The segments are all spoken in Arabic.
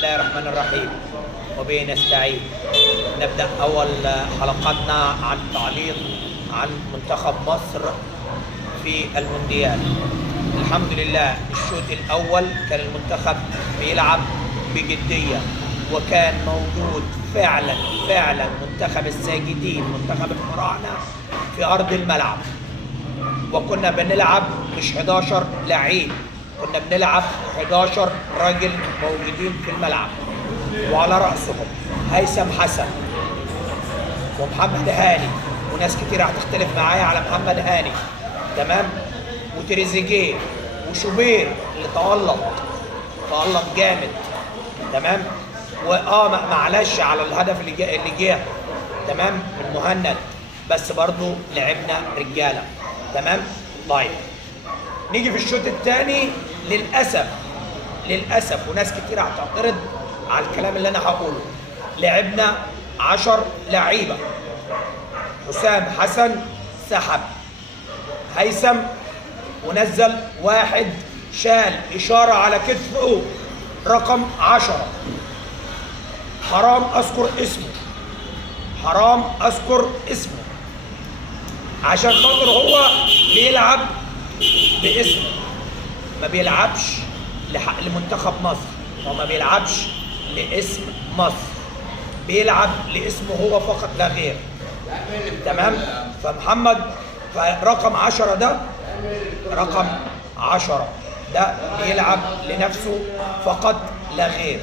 الله الرحمن الرحيم وبه نستعين. نبدأ أول حلقاتنا عن تعليق عن منتخب مصر في المونديال. الحمد لله الشوط الأول كان المنتخب بيلعب بجدية، وكان موجود فعلا منتخب الساجدين، منتخب الفراعنة في أرض الملعب. وكنا بنلعب مش 11 لعيب، كنا بنلعب 11 راجل موجودين في الملعب، وعلى رأسهم هيثم حسن ومحمد هاني، وناس كتير هتختلف معايا على محمد هاني، تمام، وتريزيجيه وشوبير اللي تألق جامد، تمام، معلش على الهدف اللي جه تمام من مهند، بس برضو لعبنا رجاله، تمام. طيب نيجي في الشوط الثاني. للاسف وناس كتير هتعترض على الكلام اللي انا هقوله، لعبنا 10 لعيبه. حسام حسن سحب هيثم ونزل واحد، شال اشاره على كتفه رقم 10. حرام اذكر اسمه عشان خاطر هو بيلعب باسمه، ما بيلعبش لمنتخب مصر، هو ما بيلعبش لاسم مصر، بيلعب لاسمه هو فقط لا غير، تمام. فمحمد فرقم 10 ده رقم 10 ده بيلعب لنفسه فقط لا غير.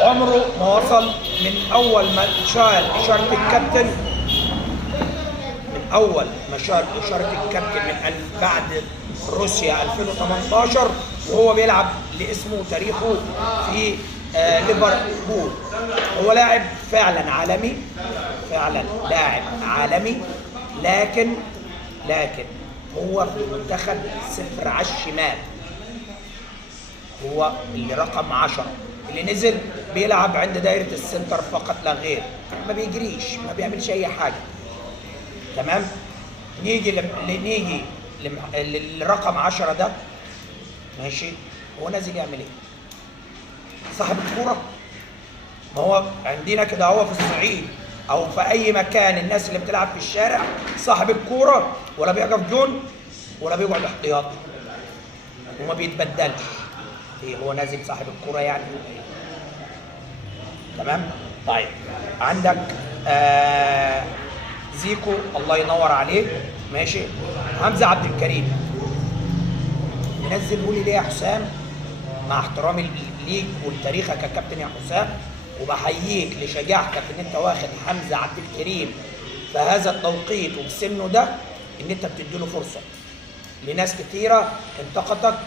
عمره ما وصل من اول ما شال اشاره الكابتن، من بعد روسيا 2018 وهو بيلعب لاسمه وتاريخه في ليفربول. هو لاعب فعلا عالمي، لكن هو في المنتخب صفر على الشمال، هو اللي رقم 10 اللي نزل بيلعب عند دايرة السنتر فقط لا غير، ما بيجريش، ما بيعملش أي حاجة، تمام. نيجي للرقم 10 ده، ماشي، هو نازل يعمل ايه؟ صاحب الكورة. ما هو عندنا كده، هو في الصعيد او في اي مكان الناس اللي بتلعب في الشارع صاحب الكورة ولا بيقف جون ولا بيقعد احتياطي وما بيتبدلش. ايه هو نازل صاحب الكورة يعني؟ تمام. طيب عندك زيكو، الله ينور عليك، ماشي. حمزة عبد الكريم منزل، قولي ليه يا حسام؟ مع احترامي ليك ولتاريخك ككابتن يا حسام، وبحييك لشجاعتك ان انت واخد حمزة عبد الكريم في هذا التوقيت وبسنه ده، ان انت بتديله فرصة. لناس كتيرة انتقدتك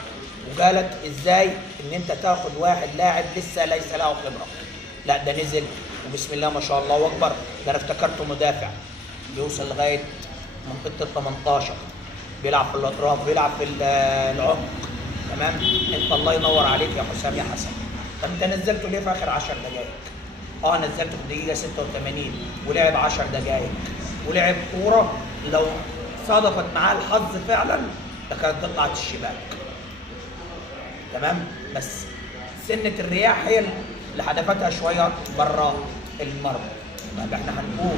وقالت ازاي ان انت تاخد واحد لاعب لسه ليس له خبرة. لا، ده نزل وبسم الله ما شاء الله اكبر، ده انا افتكرته مدافع بيوصل لغايه منطقه ال 18، بيلعب في الاطراف، بيلعب في العمق، تمام. انت الله ينور عليك يا حسام يا حسن. طب انت نزلته ليه في اخر 10 دقائق؟ نزلته في الدقيقه 86 ولعب 10 دقائق ولعب كوره لو صادفت معاه الحظ فعلا ده كانت طلعت الشباك، تمام. بس سنه الرياح هي اللي حدفتها شويه بره المرمى. طب احنا هنقول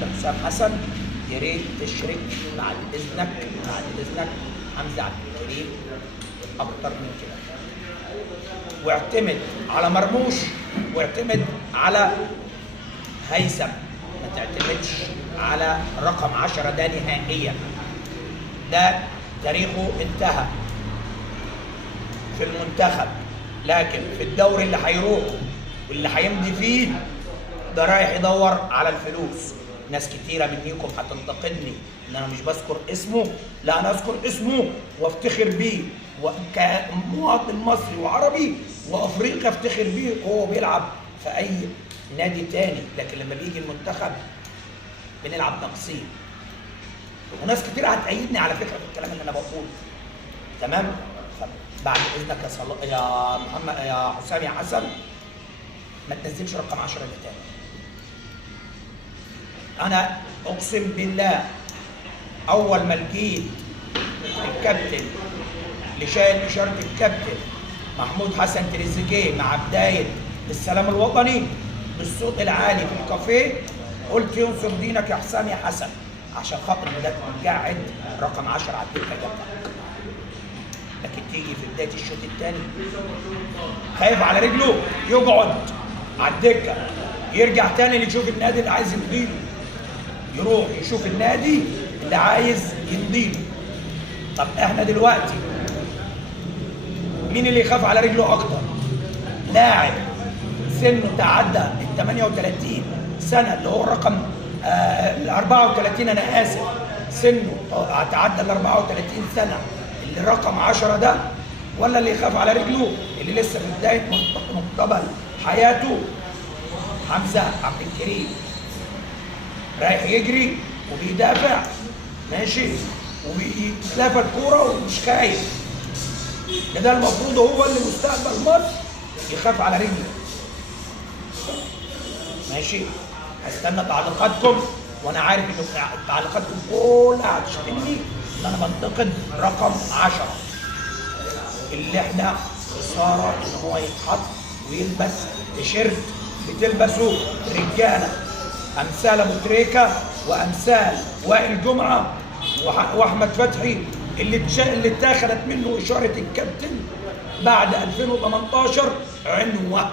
لحسام حسن يا ريت تشرك بعد اذنك حمزة عبد الكريم اكتر من كده، واعتمد على مرموش واعتمد على هيثم، ما تعتمدش على رقم 10 ده نهائيا. ده تاريخه انتهى في المنتخب، لكن في الدوري اللي هيروحه واللي هيمضي فيه ده رايح يدور على الفلوس. ناس كتيرة منكم هتنتقدني ان انا مش بذكر اسمه، لا انا اذكر اسمه وافتخر بيه، وكمواطن مصري وعربي وافريقيا افتخر بيه. هو بيلعب في اي نادي تاني، لكن لما بيجي المنتخب بنلعب ناقصين. وناس كتير هتأيدني على فكرة في الكلام اللي انا بقوله، تمام. بعد اذنك يا محمد يا حسام يا حسن، ما تنزلش رقم 10 ده تاني. انا اقسم بالله اول ما لقيت الكابتن اللي شايل اشاره الكابتن محمود حسن تريزيجيه مع بدايه بالسلام الوطني بالصوت العالي في الكافيه، قلت ينصر دينك يا حسام يا حسن، عشان خاطر ده قاعد رقم 10 على الدكه جنبك. لكن تيجي في بدايه الشوط الثاني خايف على رجله يقعد على الدكه، يرجع تاني يشوف النادي اللي عايز يمضيله، يروح يشوف النادي اللي عايز يمضيله. طب احنا دلوقتي مين اللي يخاف على رجله اكتر؟ لاعب سنه تعدى ال 38 سنه اللي هو الرقم ال 34، انا اسف، سنه تعدى ال 34 سنه اللي رقم 10 ده، ولا اللي يخاف على رجله اللي لسه في بدايه مقتبل حياته؟ حمزه عبد الكريم رايح يجري وبيدافع ماشي وبيتلافى الكوره ومش خايف. ده المفروض هو اللي مستقبل مصر يخاف على رجله. ماشي، هستنى تعليقاتكم، وانا عارف ان تعليقاتكم كلها هتشتمني ان انا بنتقد رقم 10 اللي احنا خساره ان هو يتحط ويلبس تيشيرت بتلبسه رجاله امثال ابو تريكه وامثال وائل جمعه واحمد فتحي اللي اتاخدت منه اشاره الكابتن بعد 2018 عنوه.